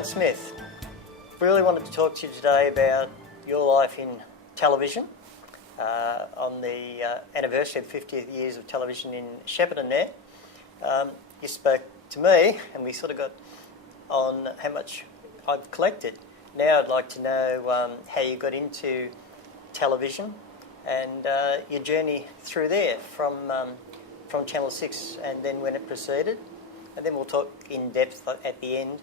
Brian Smith. Really wanted to talk to you today about your life in television on the anniversary of 50 years of television in Shepparton there. You spoke to me and we sort of got on how much I've collected. Now I'd like to know how you got into television and your journey through there from Channel 6 and then when it proceeded. And then we'll talk in depth at the end,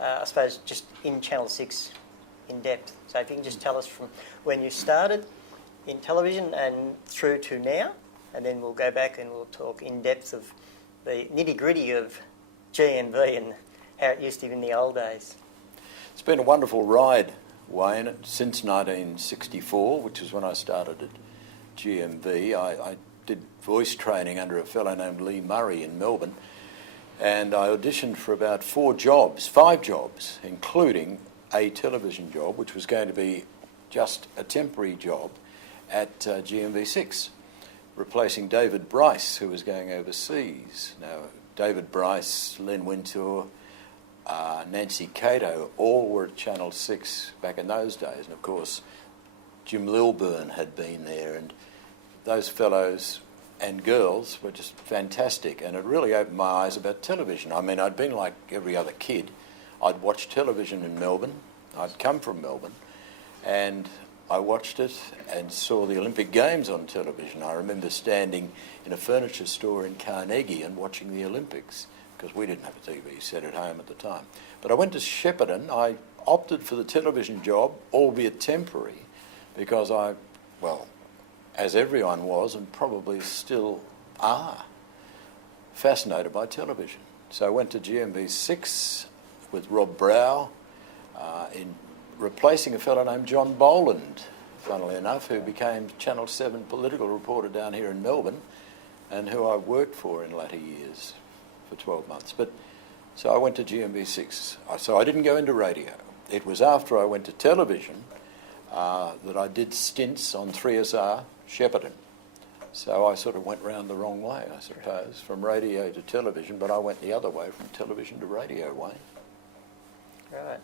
I suppose just in Channel 6 in depth. So if you can just tell us from when you started in television and through to now, and then we'll go back and we'll talk in depth of the nitty-gritty of GMV and how it used to be in the old days. It's been a wonderful ride, Wayne, since 1964, which is when I started at GMV. I did voice training under a fellow named Lee Murray in Melbourne, and I auditioned for about 5 jobs, including a television job, which was going to be just a temporary job at GMV6, replacing David Bryce, who was going overseas. Now, David Bryce, Len Wintour, Nancy Cato, all were at Channel 6 back in those days. And of course, Jim Lilburn had been there, and those fellows and girls were just fantastic. And it really opened my eyes about television. I mean, I'd been like every other kid. I'd watched television in Melbourne. I'd come from Melbourne, and I watched it and saw the Olympic Games on television. I remember standing in a furniture store in Carnegie and watching the Olympics, because we didn't have a TV set at home at the time. But I went to Shepparton. I opted for the television job, albeit temporary, because as everyone was, and probably still are, fascinated by television. So I went to GMV6 with Rob Brow, in replacing a fellow named John Boland, funnily enough, who became Channel 7 political reporter down here in Melbourne, and who I worked for in latter years for 12 months. So I went to GMV6. So I didn't go into radio. It was after I went to television that I did stints on 3SR Shepparton. So I sort of went round the wrong way, I suppose, from radio to television, but I went the other way from television to radio, Wayne. Right.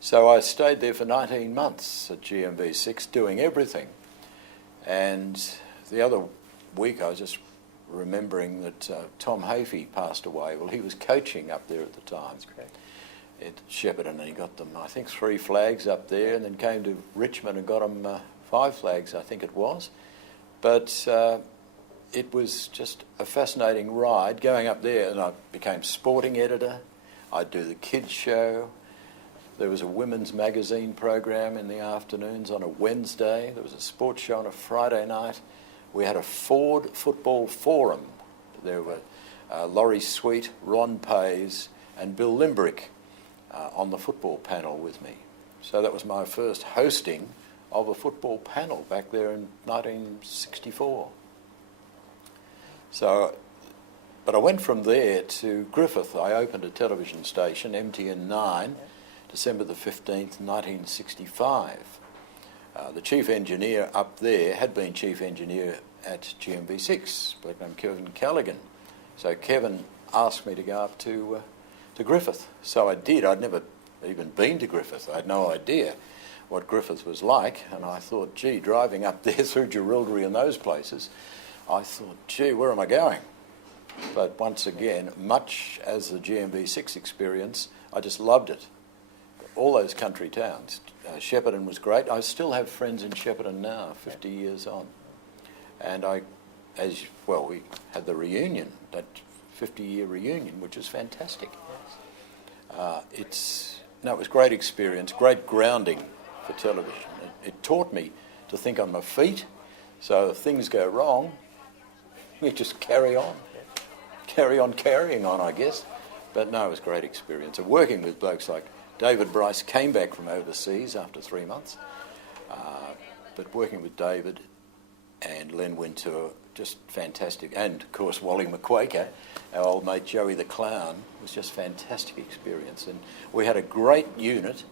So I stayed there for 19 months at GMV6 doing everything. And the other week I was just remembering that Tom Hafey passed away. Well, he was coaching up there at the time. That's correct. At Shepparton, and he got them, I think, 3 flags up there, and then came to Richmond and got them 5 flags, I think it was. But it was just a fascinating ride going up there, and I became sporting editor. I'd do the kids show. There was a women's magazine program in the afternoons on a Wednesday. There was a sports show on a Friday night. We had a Ford football forum. There were Laurie Sweet, Ron Pays and Bill Limbrick on the football panel with me. So that was my first hosting of a football panel back there in 1964. But I went from there to Griffith. I opened a television station, MTN 9, December the 15th, 1965. The chief engineer up there had been chief engineer at GMV6, a bloke named Kevin Callaghan. So Kevin asked me to go up to Griffith. So I did. I'd never even been to Griffith. I had no idea what Griffith was like, and I thought, gee, driving up there through Jerilderie and those places, I thought, gee, where am I going? But once again, much as the GMV6 experience, I just loved it. All those country towns. Shepparton was great. I still have friends in Shepparton now, 50 years on. And we had the reunion, that 50-year reunion, which was fantastic. It was a great experience, great grounding for television. It taught me to think on my feet, so if things go wrong, you just carry on, carrying on, I guess. But no, it was a great experience. And working with blokes like David Bryce came back from overseas after 3 months, but working with David and Len Wintour, just fantastic. And, of course, Wally McQuaker, our old mate Joey the Clown, was just a fantastic experience. And we had a great unit.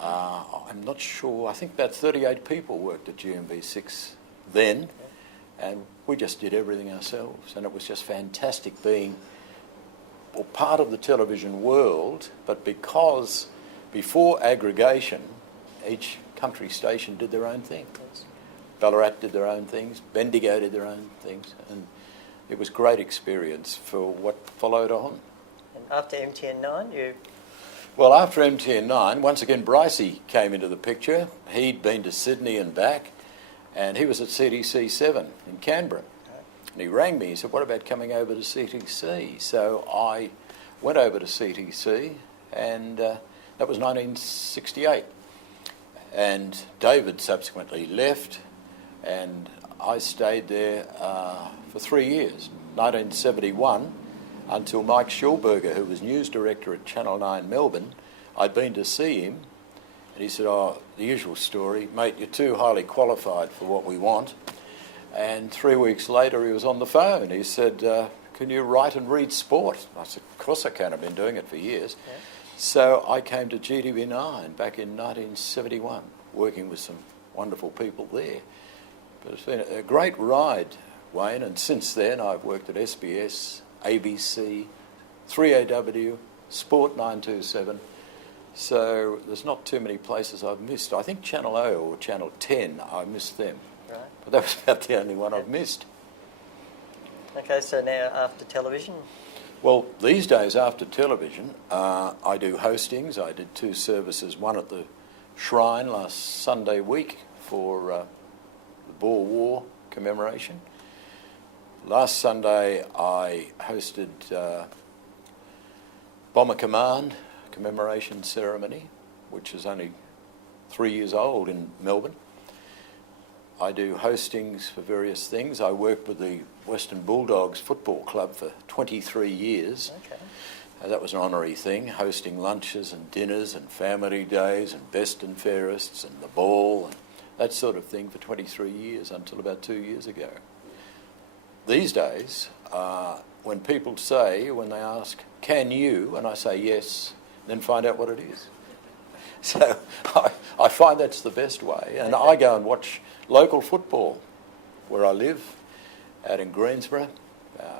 I'm not sure, I think about 38 people worked at GMV6 then, and we just did everything ourselves. And it was just fantastic being or part of the television world, but because before aggregation, each country station did their own thing. Ballarat did their own things, Bendigo did their own things, and it was great experience for what followed on. And after MTN9, you... Well, after MTN9, once again Brycey came into the picture. He'd been to Sydney and back, and he was at CTC 7 in Canberra. And he rang me, he said, what about coming over to CTC? So I went over to CTC, and that was 1968. And David subsequently left, and I stayed there for 3 years, 1971, until Mike Schulberger, who was news director at Channel 9 Melbourne. I'd been to see him, and he said, oh, the usual story, mate, you're too highly qualified for what we want. And 3 weeks later, he was on the phone. He said, can you write and read sport? I said, of course I can. I've been doing it for years. Yeah. So I came to GTV9 back in 1971, working with some wonderful people there. But it's been a great ride, Wayne, and since then I've worked at SBS, ABC, 3AW, Sport 927. So there's not too many places I've missed. I think Channel O or Channel 10, I missed them. Right. But that was about the only one I've missed. Okay, so now after television? Well, these days after television, I do hostings. I did 2 services, one at the Shrine last Sunday week for the Boer War commemoration. Last Sunday I hosted Bomber Command commemoration ceremony, which is only 3 years old in Melbourne. I do hostings for various things. I worked with the Western Bulldogs Football Club for 23 years. Okay. That was an honorary thing, hosting lunches and dinners and family days and best and fairest and the ball and that sort of thing for 23 years until about 2 years ago. These days, when people say, when they ask, can you, and I say yes, then find out what it is. So I find that's the best way, and I go and watch local football where I live, out in Greensborough,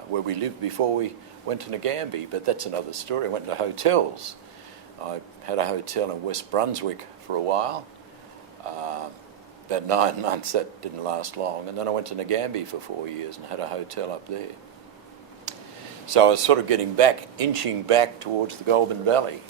where we lived before we went to Ngambie, but that's another story. I went to hotels. I had a hotel in West Brunswick for a while, about 9 months. That didn't last long, and then I went to Ngambie for 4 years and had a hotel up there. So I was sort of getting back, inching back towards the Goulburn Valley.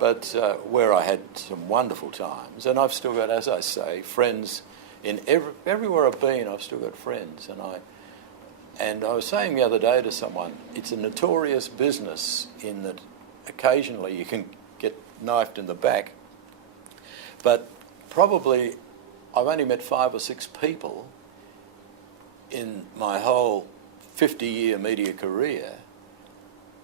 But where I had some wonderful times, and I've still got, as I say, friends in everywhere I've been. I've still got friends, and I was saying the other day to someone, it's a notorious business in that occasionally you can get knifed in the back, but probably I've only met 5 or 6 people in my whole 50-year media career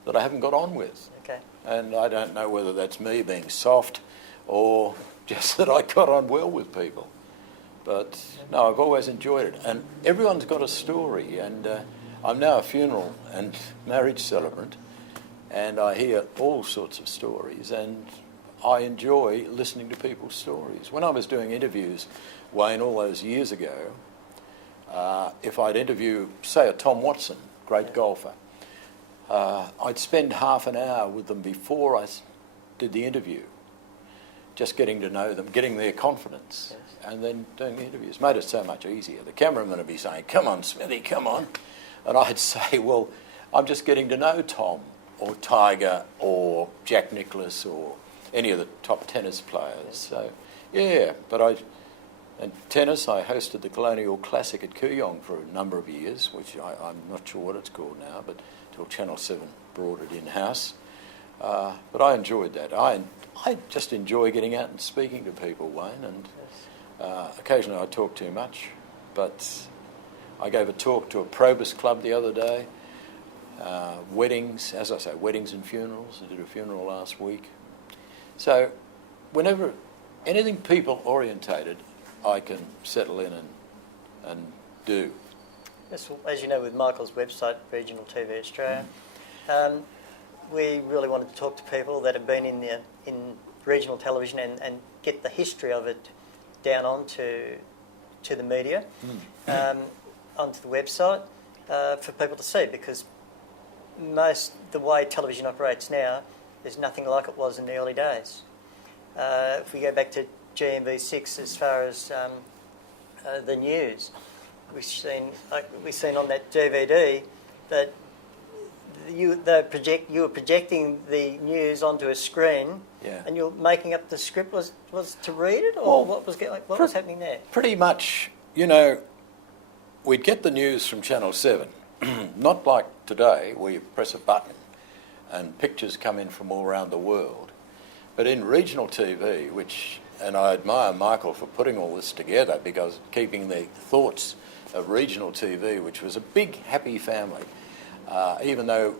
that I haven't got on with. Okay. And I don't know whether that's me being soft or just that I got on well with people. But no, I've always enjoyed it. And everyone's got a story. And I'm now a funeral and marriage celebrant, and I hear all sorts of stories. And I enjoy listening to people's stories. When I was doing interviews, Wayne, all those years ago, if I'd interview, say, a Tom Watson, great golfer, I'd spend half an hour with them before I did the interview, just getting to know them, getting their confidence, and then doing the interviews. Made it so much easier. The cameraman would be saying, come on, Smithy, come on. And I'd say, well, I'm just getting to know Tom or Tiger or Jack Nicklaus or any of the top tennis players. So, yeah, but and tennis, I hosted the Colonial Classic at Kooyong for a number of years, which I'm not sure what it's called now, but till Channel 7 brought it in-house. But I enjoyed that. I just enjoy getting out and speaking to people, Wayne, and occasionally I talk too much, but I gave a talk to a Probus club the other day, weddings, as I say, weddings and funerals. I did a funeral last week. So whenever anything people-orientated, I can settle in and do. Yes, well, as you know, with Michael's website, Regional TV Australia, we really wanted to talk to people that have been in regional television and get the history of it down onto the media, onto the website, for people to see, because the way television operates now, there's nothing like it was in the early days. If we go back to GMV6 as far as the news, we've seen on that DVD that you were projecting the news onto a screen, and you're making up the script was to read it, or what was happening there? Pretty much, we'd get the news from Channel 7, not like today where you press a button and pictures come in from all around the world, but in regional TV, and I admire Michael for putting all this together, because keeping the thoughts of regional TV, which was a big happy family, even though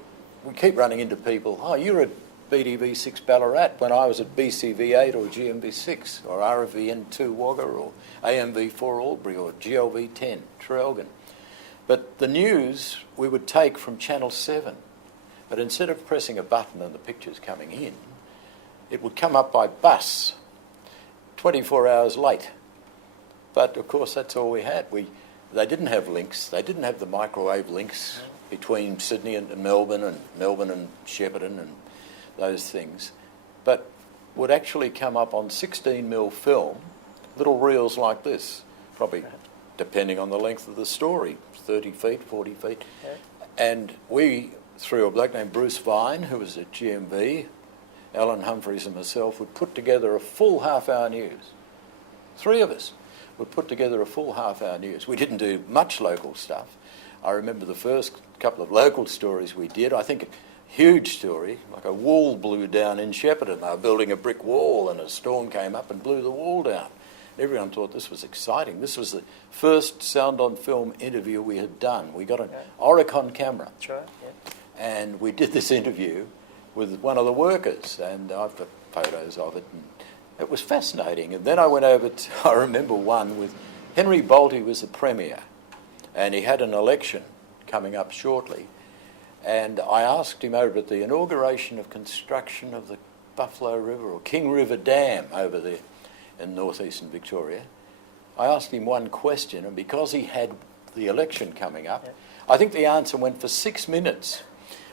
we keep running into people, you're at BDV6 Ballarat when I was at BCV8 or GMV6 or RFVN2 Wagga or AMV4 Albury or GLV10 Traralgon. But the news we would take from Channel 7, but instead of pressing a button and the pictures coming in, it would come up by bus 24 hours late. But of course that's all we had. They didn't have links, they didn't have the microwave links between Sydney and Melbourne and Shepparton and those things, but would actually come up on 16mm film, little reels like this, probably depending on the length of the story, 30 feet, 40 feet. Yeah. And we, through a bloke named Bruce Vine, who was at GMV, Alan Humphreys and myself, would put together a full half-hour news. Three of us would put together a full half-hour news. We didn't do much local stuff. I remember the first couple of local stories we did. I think a huge story, like a wall blew down in Shepparton. They were building a brick wall and a storm came up and blew the wall down. Everyone thought this was exciting. This was the first sound on film interview we had done. We got an Oricon camera. That's right, yeah. And we did this interview with one of the workers, and I've got photos of it. And it was fascinating. And then I went over to, I remember one with Henry Bolte was the Premier, and he had an election coming up shortly. And I asked him over at the inauguration of construction of the Buffalo River or King River Dam over there in northeastern Victoria. I asked him one question, and because he had the election coming up, I think the answer went for 6 minutes,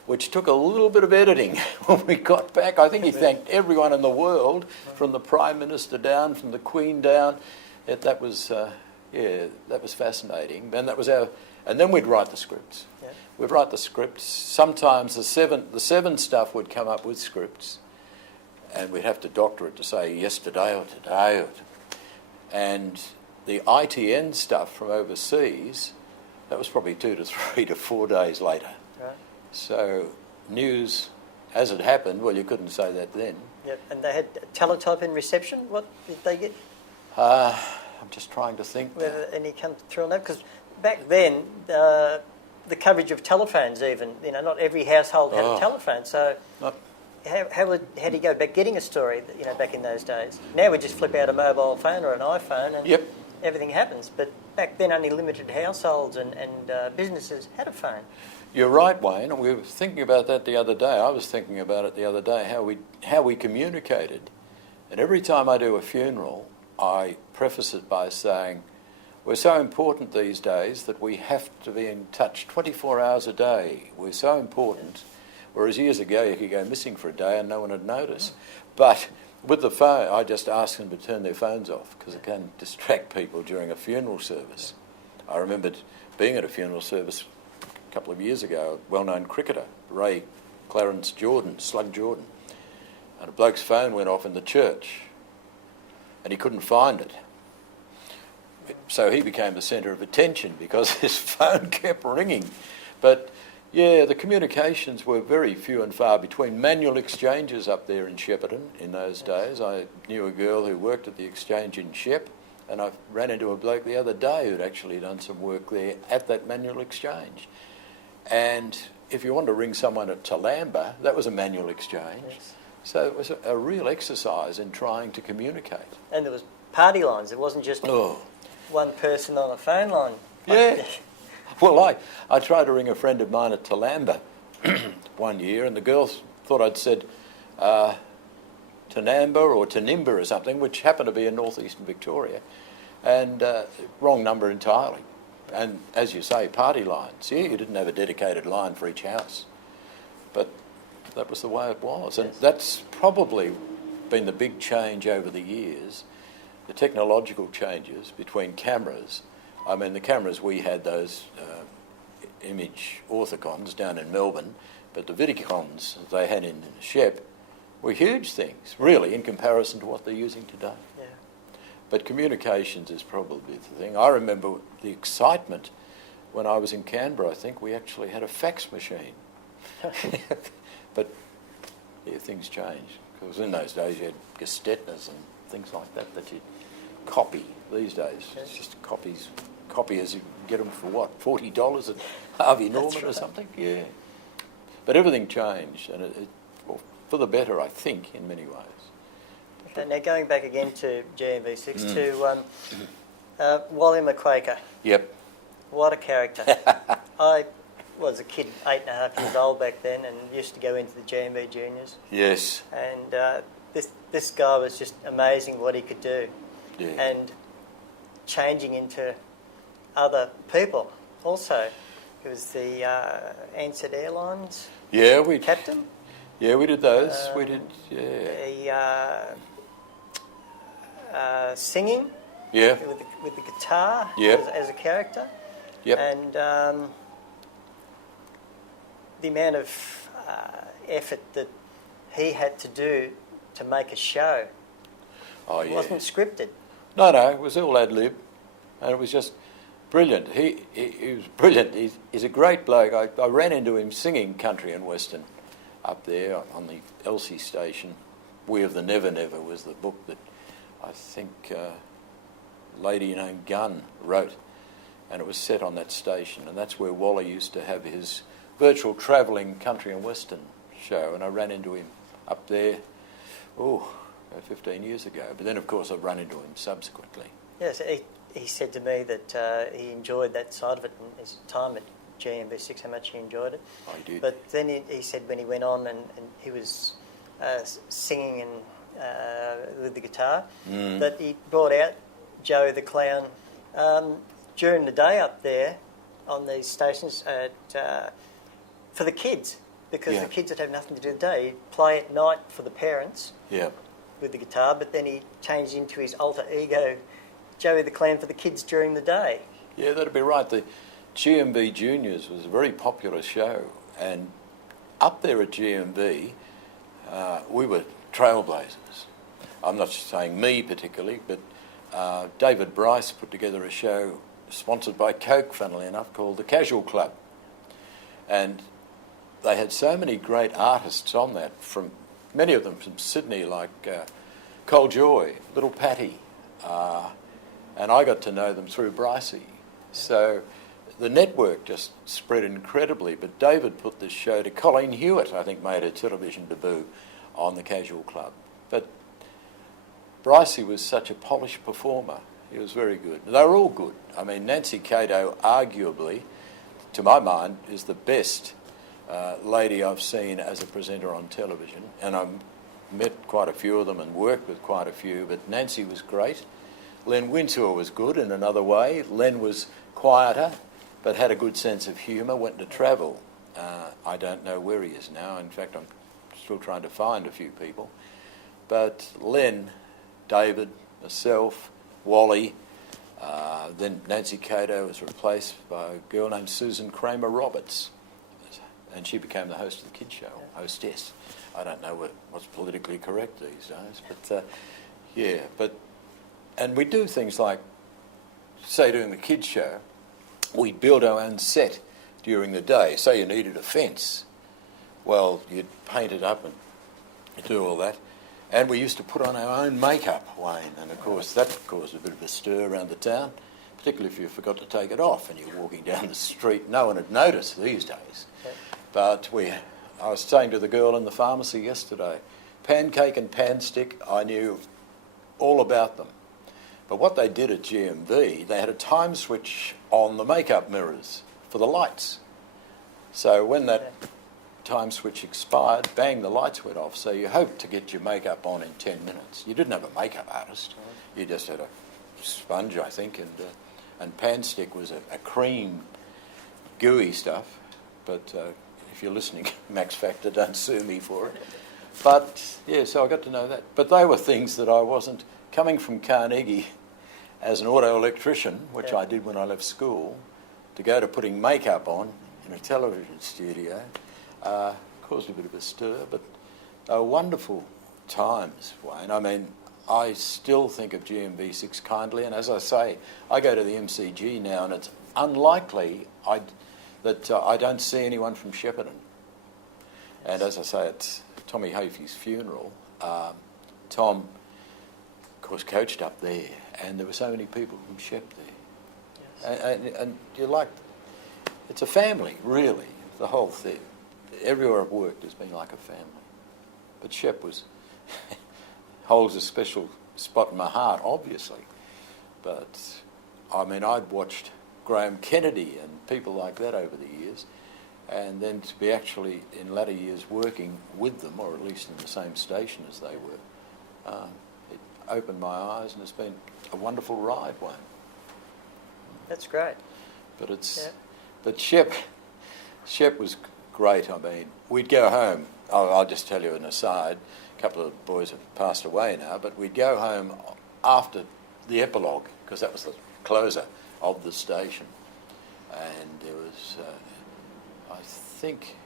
which took a little bit of editing when we got back. I think he thanked everyone in the world, from the Prime Minister down, from the Queen down. That was fascinating. And that was and then we'd write the scripts. Yeah. We'd write the scripts. Sometimes the seven stuff would come up with scripts, and we'd have to doctor it to say yesterday or today. And the ITN stuff from overseas, that was probably 2 to 3 to 4 days later. Right. So news, as it happened, well, you couldn't say that then. Yep. And they had Teletype in reception. What did they get? I'm just trying to think. Whether any come through on that? Because back then, the coverage of telephones even, not every household had a telephone. So how do you go back getting a story, back in those days? Now we just flip out a mobile phone or an iPhone and everything happens. But back then only limited households and businesses had a phone. You're right, Wayne, and we were thinking about that the other day. I was thinking about it the other day, how we communicated. And every time I do a funeral, I preface it by saying, we're so important these days that we have to be in touch 24 hours a day. We're so important. Whereas years ago, you could go missing for a day and no one would notice. But with the phone, I just ask them to turn their phones off because it can distract people during a funeral service. I remembered being at a funeral service a couple of years ago, a well-known cricketer, Ray Clarence Jordan, Slug Jordan, and a bloke's phone went off in the church and he couldn't find it. So he became the centre of attention because his phone kept ringing. But the communications were very few and far between. Manual exchanges up there in Shepparton in those days. I knew a girl who worked at the exchange in Shep, and I ran into a bloke the other day who'd actually done some work there at that manual exchange. And if you wanted to ring someone at Toolamba, that was a manual exchange. Yes. So it was a real exercise in trying to communicate. And there was party lines. It wasn't just one person on a phone line. Yeah. Well, I tried to ring a friend of mine at Toolamba one year, and the girl thought I'd said Tanamba or Tanimba or something, which happened to be in northeastern Victoria, and wrong number entirely. And as you say, party lines. Yeah, you didn't have a dedicated line for each house. but that was the way it was. And that's probably been the big change over the years, the technological changes between cameras. I mean, the cameras, we had those image orthicons down in Melbourne, but the Vidicons they had in Shep were huge things, really, in comparison to what they're using today. Yeah. But communications is probably the thing. I remember the excitement when I was in Canberra. I think we actually had a fax machine. But yeah, things changed. Because in those days you had Gestetners and things like that that you'd copy. These days it's just copiers, you can get them for what, $40 at Harvey Norman or something? Yeah. But everything changed, and well, for the better, I think, in many ways. Okay, now going back again to GMV6, to William the Quaker. Yep. What a character. I was a kid, 8.5 years old back then, and used to go into the GMV juniors. Yes. And this guy was just amazing what he could do. Yeah. And changing into other people also. He was the Ansett Airlines captain. Yeah, we did those. We did, yeah. The singing. Yeah. With the guitar as a character. Yep. And the amount of effort that he had to do to make a show. Oh, yeah. It wasn't scripted. No, it was all ad lib, and it was just brilliant. He was brilliant. He's a great bloke. I ran into him singing country and western up there on the Elsie station. We of the Never Never was the book that I think a lady named Gunn wrote, and it was set on that station, and that's where Wally used to have his virtual travelling country and western show, and I ran into him up there, 15 years ago. But then, of course, I've run into him subsequently. Yes, he said to me that he enjoyed that side of it in his time at GMB6, how much he enjoyed it. Oh, he did. But then he said when he went on and he was singing and with the guitar, that he brought out Joe the Clown during the day up there on these stations for the kids, because the kids would have nothing to do the day. He'd play at night for the parents with the guitar, but then he changed into his alter ego, Joey the Clown, for the kids during the day. Yeah, that'd be right. The GMB Juniors was a very popular show, and up there at GMB, we were trailblazers. I'm not saying me particularly, but David Bryce put together a show sponsored by Coke, funnily enough, called The Casual Club. And they had so many great artists on that, many of them from Sydney, like Cole Joy, Little Patty, and I got to know them through Brycey. So the network just spread incredibly, but David put this show to Colleen Hewitt, I think, made her television debut on The Casual Club. But Brycey was such a polished performer. He was very good. They were all good. I mean, Nancy Cato, arguably, to my mind, is the best lady I've seen as a presenter on television, and I've met quite a few of them and worked with quite a few, but Nancy was great. Len Wintour was good in another way. Len was quieter, but had a good sense of humour, went to travel. I don't know where he is now. In fact, I'm still trying to find a few people. But Len, David, myself, Wally, then Nancy Cato was replaced by a girl named Susan Kramer Roberts, and she became the host of the kids show, hostess. I don't know what's politically correct these days, but and we do things like, say, doing the kids show, we'd build our own set during the day. Say you needed a fence, well, you'd paint it up and do all that. And we used to put on our own makeup, Wayne, and of course that caused a bit of a stir around the town, particularly if you forgot to take it off and you're walking down the street. No one had noticed these days. But I was saying to the girl in the pharmacy yesterday, Pancake and Panstick, I knew all about them. But what they did at GMV, they had a time switch on the makeup mirrors for the lights. So when that time switch expired, bang, the lights went off. So you hoped to get your makeup on in 10 minutes. You didn't have a makeup artist. You just had a sponge, I think, and Panstick was a cream, gooey stuff. But if you're listening, Max Factor, don't sue me for it. But, yeah, so I got to know that. But they were things that I wasn't... Coming from Carnegie as an auto electrician, which I did when I left school, to go to putting makeup on in a television studio, caused a bit of a stir, but they were wonderful times, Wayne. I mean, I still think of GMV6 kindly, and as I say, I go to the MCG now, and it's unlikely that I don't see anyone from Shepparton. And as I say, it's Tommy Hafey's funeral. Tom, of course, coached up there, and there were so many people from Shep there. Yes. And you like, it's a family, really, the whole thing. Everywhere I've worked has been like a family. But Shep holds a special spot in my heart, obviously. But, I mean, I'd watched Graham Kennedy and people like that over the years, and then to be actually in latter years working with them, or at least in the same station as they were, it opened my eyes, and it's been a wonderful ride, Wayne. That's great. But but Shep was great. I mean, we'd go home. I'll just tell you an aside. A couple of boys have passed away now, but we'd go home after the epilogue, because that was the closer of the station. And there was, I think,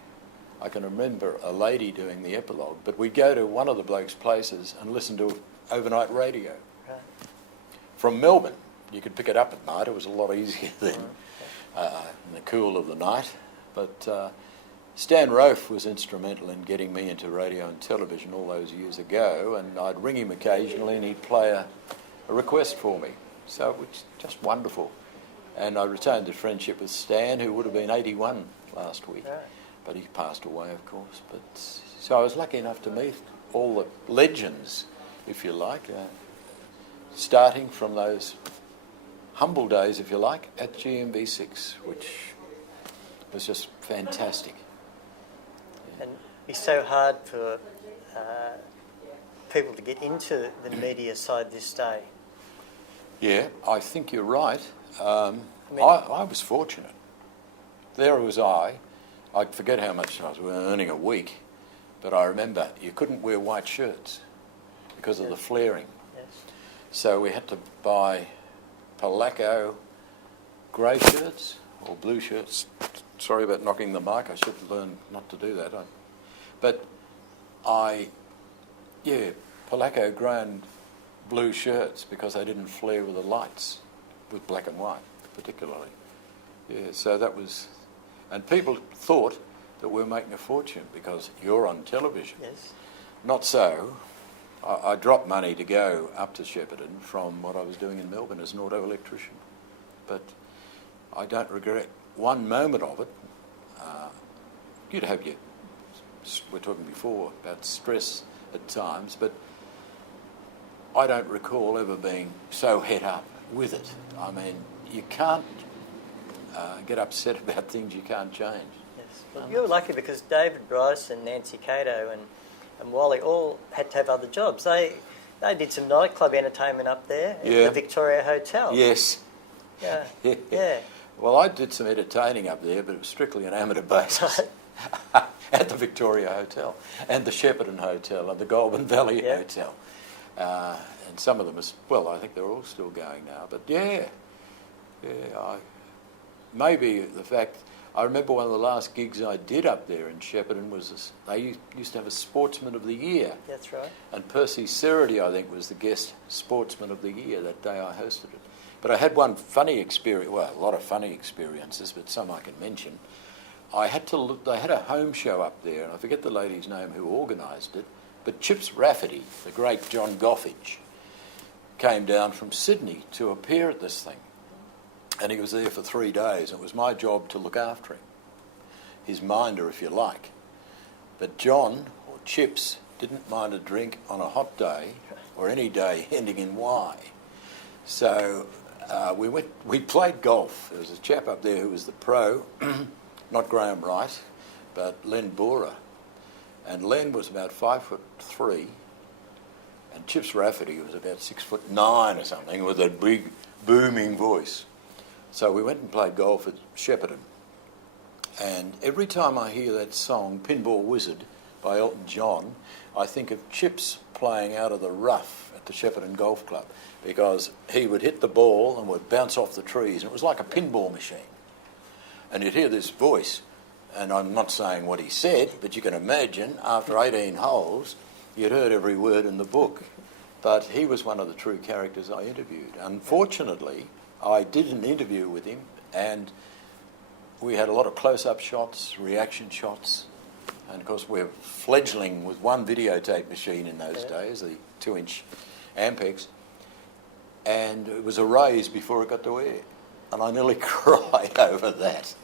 I can remember a lady doing the epilogue, but we'd go to one of the blokes' places and listen to overnight radio. Right. From Melbourne. You could pick it up at night. It was a lot easier then, in the cool of the night. But Stan Rofe was instrumental in getting me into radio and television all those years ago, and I'd ring him occasionally and he'd play a request for me. So it was just wonderful. And I retained a friendship with Stan, who would have been 81 last week. Right. But he passed away, of course. But so I was lucky enough to meet all the legends, if you like, starting from those humble days, if you like, at GMV6, which was just fantastic. Yeah. And it'd be so hard for people to get into the media side this day. Yeah, I think you're right. I was fortunate. There was I forget how much I was earning a week, but I remember you couldn't wear white shirts because of the flaring. Yes. So we had to buy Palaco grey shirts or blue shirts. Sorry about knocking the mic. I should learn not to do that. Palaco grey and blue shirts because they didn't flare with the lights, with black and white particularly. Yeah, so that was... And people thought that we were making a fortune because you're on television. Yes. Not so. I dropped money to go up to Shepparton from what I was doing in Melbourne as an auto electrician. But I don't regret one moment of it. You'd have your... We're talking before about stress at times, but I don't recall ever being so het up with it. I mean, you can't get upset about things you can't change. Yes. Well, you were lucky because David Bryce and Nancy Cato and Wally all had to have other jobs. They did some nightclub entertainment up there at the Victoria Hotel. Yes. Yeah. Yeah. Well, I did some entertaining up there, but it was strictly an amateur basis. At the Victoria Hotel and the Shepparton Hotel and the Goulburn Valley Hotel. And some of them, I think they're all still going now. But maybe the fact... I remember one of the last gigs I did up there in Shepparton was they used to have a Sportsman of the Year. That's right. And Percy Cerity, I think, was the guest Sportsman of the Year that day I hosted it. But I had one funny experience, well, a lot of funny experiences, but some I can mention. I had to look, they had a home show up there, and I forget the lady's name who organised it, but Chips Rafferty, the great John Goffage, came down from Sydney to appear at this thing. And he was there for 3 days. It was my job to look after him, his minder, if you like. But John, or Chips, didn't mind a drink on a hot day, or any day ending in Y. So we played golf. There was a chap up there who was the pro, not Graham Wright, but Len Bora. And Len was about 5'3", and Chips Rafferty was about 6'9" or something, with a big booming voice. So we went and played golf at Shepparton. And every time I hear that song, Pinball Wizard, by Elton John, I think of Chips playing out of the rough at the Shepparton Golf Club, because he would hit the ball and would bounce off the trees, and it was like a pinball machine. And you'd hear this voice, and I'm not saying what he said, but you can imagine, after 18 holes, you'd heard every word in the book. But he was one of the true characters I interviewed. Unfortunately, I did an interview with him, and we had a lot of close-up shots, reaction shots, and of course we're fledgling with one videotape machine in those days, the 2-inch Ampex, and it was a raise before it got to air, and I nearly cried over that.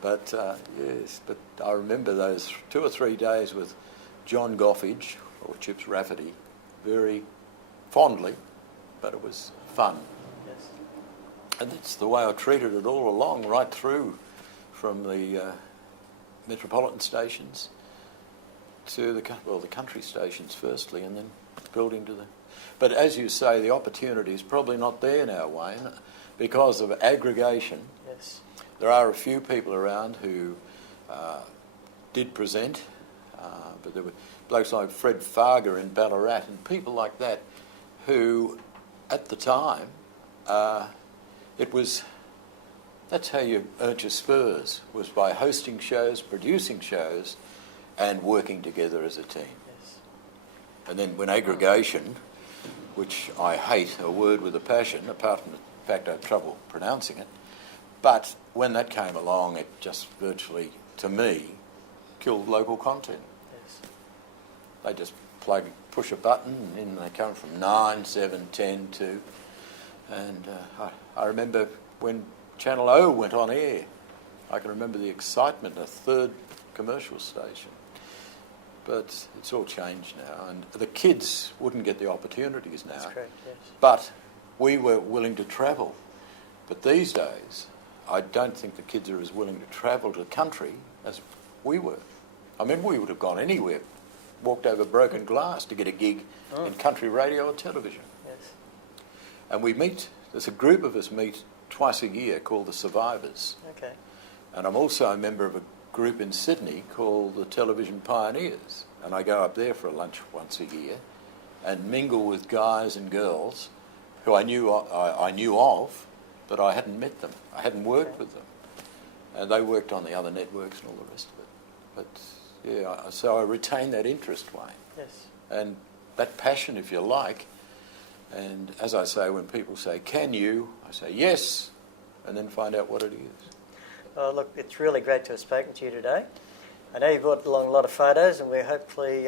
But yes, but I remember those 2 or 3 days with John Goffridge, or Chips Rafferty, very fondly, but it was fun. Yes. And that's the way I treated it all along, right through from the metropolitan stations to the country stations firstly, and then building to the... But as you say, the opportunity is probably not there now, Wayne, because of aggregation. Yes. There are a few people around who did present, but there were blokes like Fred Farger in Ballarat and people like that who, at the time, that's how you earned your spurs, was by hosting shows, producing shows, and working together as a team. Yes. And then when aggregation, which I hate a word with a passion, apart from the fact I have trouble pronouncing it, but when that came along, it just virtually, to me, killed local content. Yes. They just push a button, and in they come from 9, 7, 10, 2. And I remember when Channel O went on air, I can remember the excitement, a third commercial station. But it's all changed now, and the kids wouldn't get the opportunities now. That's correct, yes. But we were willing to travel. But these days, I don't think the kids are as willing to travel to the country as we were. I mean, we would have gone anywhere, walked over broken glass to get a gig in country radio or television. Yes. And there's a group of us meet twice a year called the Survivors. Okay. And I'm also a member of a group in Sydney called the Television Pioneers. And I go up there for a lunch once a year and mingle with guys and girls who I knew of, but I hadn't met them. I hadn't worked with them. And they worked on the other networks and all the rest of it. But yeah, so I retain that interest, Wayne. Yes. And that passion, if you like. And as I say, when people say, "Can you?" I say, "Yes," and then find out what it is. Well, look, it's really great to have spoken to you today. I know you brought along a lot of photos, and we hopefully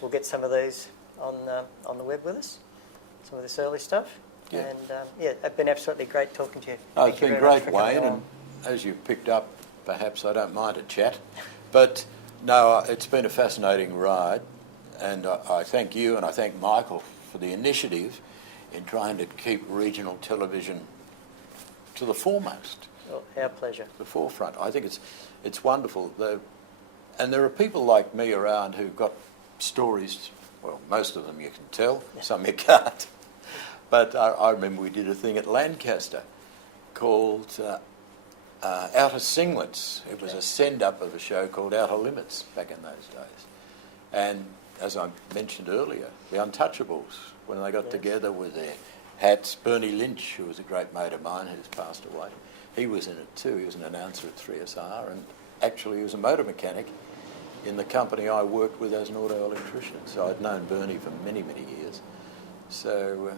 we'll get some of these on the web with us, some of this early stuff. Yeah. And yeah, it's been absolutely great talking to you. Oh, Thank it's you been very much great, for coming Wayne, along. and as you've picked up, perhaps I don't mind a chat, but no, it's been a fascinating ride, and I thank you and I thank Michael for the initiative in trying to keep regional television to the foremost. Well, our pleasure. The forefront. I think it's wonderful. And there are people like me around who've got stories, well, most of them you can tell, some you can't. But I remember we did a thing at Lancaster called Outer Singlets. It was a send-up of a show called Outer Limits back in those days. And as I mentioned earlier, the Untouchables, when they got together with their hats, Bernie Lynch, who was a great mate of mine who's passed away, he was in it too. He was an announcer at 3SR, and actually he was a motor mechanic in the company I worked with as an auto electrician. So I'd known Bernie for many, many years. So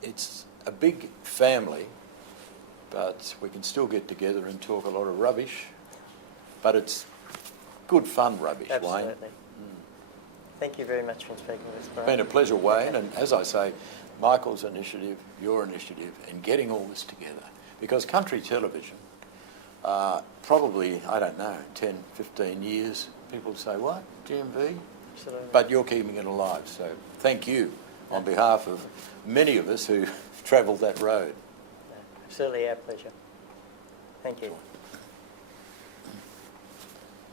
it's a big family, but we can still get together and talk a lot of rubbish. But it's good fun rubbish, Absolutely. Wayne. Thank you very much for speaking with us, Brian. It's been a pleasure, Wayne, and as I say, Michael's initiative, your initiative, in getting all this together. Because country television, probably, I don't know, 10, 15 years, people say, what, GMV? Absolutely. But you're keeping it alive, so thank you on behalf of many of us who've travelled that road. Absolutely our pleasure. Thank you.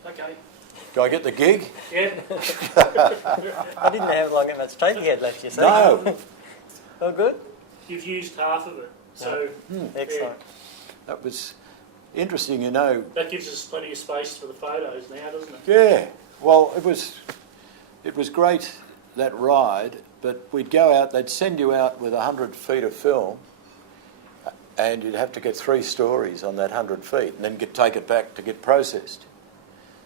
Okay. Do I get the gig? Yeah. I didn't know how long much tape you had left, you see. No. All good? You've used half of it, so Excellent. That was Interesting, you know. That gives us plenty of space for the photos now, doesn't it? Yeah, well, it was great, that ride, but we'd go out, they'd send you out with 100 feet of film, and you'd have to get 3 stories on that 100 feet and then take it back to get processed.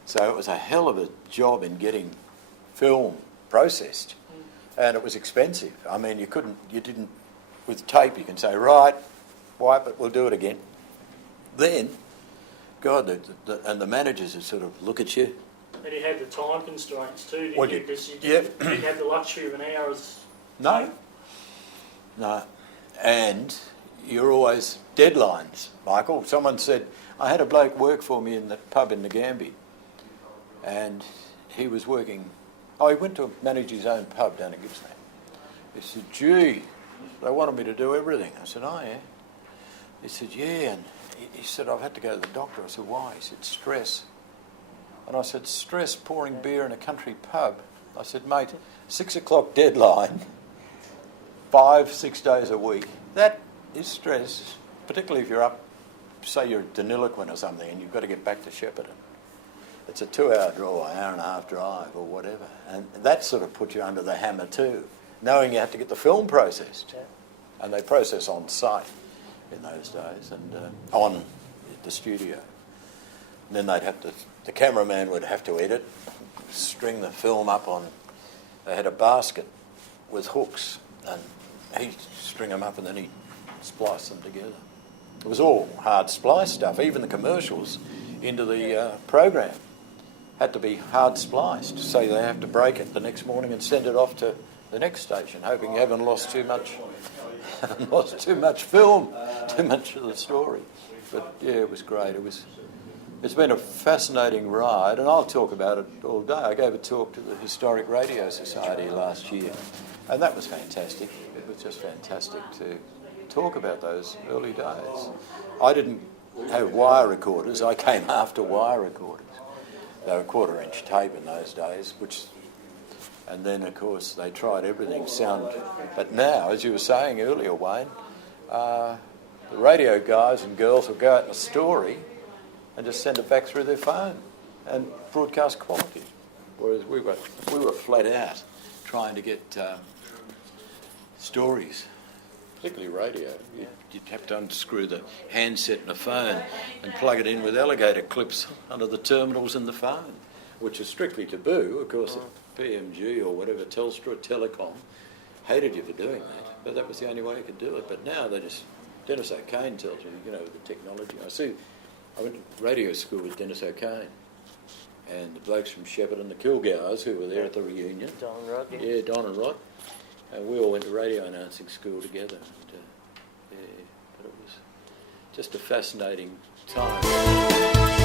So it was a hell of a job in getting film processed, and it was expensive. I mean, you didn't, with tape you can say, right, wipe it, we'll do it again. Then, God, and the managers would sort of look at you. And you had the time constraints too, didn't Well, you? Because you yep. didn't have the luxury of an hour's No. And you're always deadlines, Michael. Someone said, I had a bloke work for me in the pub in Nagambie, and he was working, he went to manage his own pub down in Gippsland. He said, gee, they wanted me to do everything. I said, oh yeah. He said, yeah, and he said, I've had to go to the doctor. I said, why? He said, stress. And I said, stress pouring beer in a country pub? I said, mate, 6 o'clock deadline, 5-6 days a week. That is stress, particularly if you're up, say you're at Deniliquin or something and you've got to get back to Shepparton. It's a 2-hour draw, an hour and a half drive or whatever. And that sort of put you under the hammer too, knowing you have to get the film processed. And they process on site in those days and on the studio. And then they'd have to, the cameraman would have to edit, string the film up on, they had a basket with hooks and he'd string them up and then he'd splice them together. It was all hard splice stuff, even the commercials into the program had to be hard spliced, so they have to break it the next morning and send it off to the next station, hoping you haven't lost too much film, too much of the story. But yeah, it was great. It's been a fascinating ride, and I'll talk about it all day. I gave a talk to the Historic Radio Society last year, and that was fantastic. It was just fantastic to talk about those early days. I didn't have wire recorders. I came after wire recorders. They were 1/4-inch tape in those days, and then of course they tried everything sound. But now, as you were saying earlier, Wayne, the radio guys and girls will go out in a story and just send it back through their phone and broadcast quality. Whereas we were flat out trying to get stories, particularly radio. You'd have to unscrew the handset in a phone and plug it in with alligator clips under the terminals in the phone, which is strictly taboo. Of course, PMG or whatever, Telstra, Telecom, hated you for doing that, but that was the only way you could do it. But now they just, Dennis O'Kane tells you, the technology. I went to radio school with Dennis O'Kane and the blokes from Shepparton, the Kilgowers who were there at the reunion. Don and Rod. Yeah, Don and Rod. And we all went to radio announcing school together. And, but it was just a fascinating time.